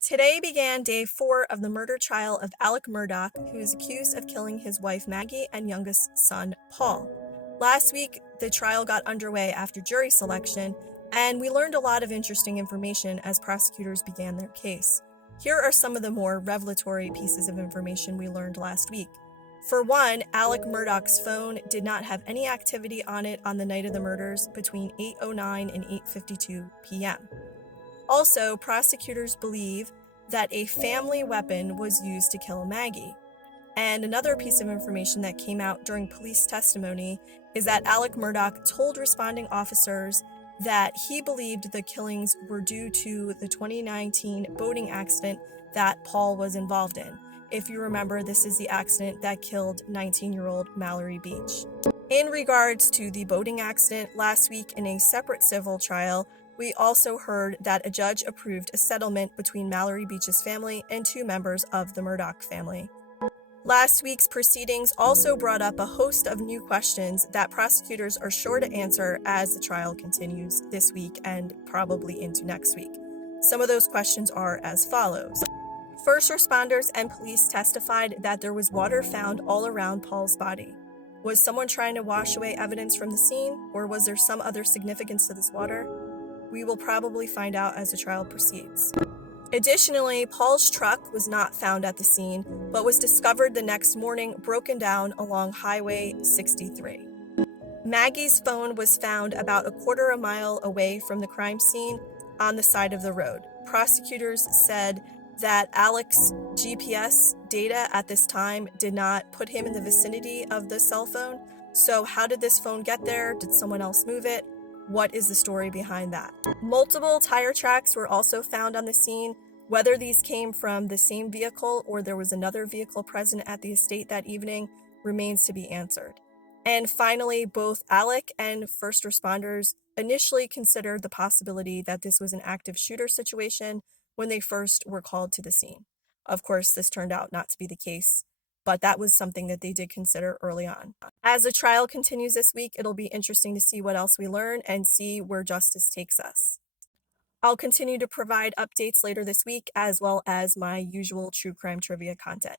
Today began day 4 of the murder trial of Alex Murdaugh, who is accused of killing his wife Maggie and youngest son Paul. Last week, the trial got underway after jury selection, and we learned a lot of interesting information as prosecutors began their case. Here are some of the more revelatory pieces of information we learned last week. For one, Alex Murdaugh's phone did not have any activity on it on the night of the murders between 8:09 and 8:52 p.m. Also, prosecutors believe that a family weapon was used to kill Maggie. And another piece of information that came out during police testimony is that Alex Murdaugh told responding officers that he believed the killings were due to the 2019 boating accident that Paul was involved in. If you remember, this is the accident that killed 19-year-old Mallory Beach. In regards to the boating accident, last week in a separate civil trial, we also heard that a judge approved a settlement between Mallory Beach's family and 2 members of the Murdaugh family. Last week's proceedings also brought up a host of new questions that prosecutors are sure to answer as the trial continues this week and probably into next week. Some of those questions are as follows. First responders and police testified that there was water found all around Paul's body. Was someone trying to wash away evidence from the scene, or was there some other significance to this water? We will probably find out as the trial proceeds. Additionally, Paul's truck was not found at the scene, but was discovered the next morning broken down along Highway 63. Maggie's phone was found about a quarter a mile away from the crime scene on the side of the road. Prosecutors said that Alex's GPS data at this time did not put him in the vicinity of the cell phone. So how did this phone get there? Did someone else move it? What is the story behind that? Multiple tire tracks were also found on the scene. Whether these came from the same vehicle or there was another vehicle present at the estate that evening remains to be answered. And finally, both Alec and first responders initially considered the possibility that this was an active shooter situation when they first were called to the scene. Of course, this turned out not to be the case, but that was something that they did consider early on. As the trial continues this week, it'll be interesting to see what else we learn and see where justice takes us. I'll continue to provide updates later this week, as well as my usual true crime trivia content.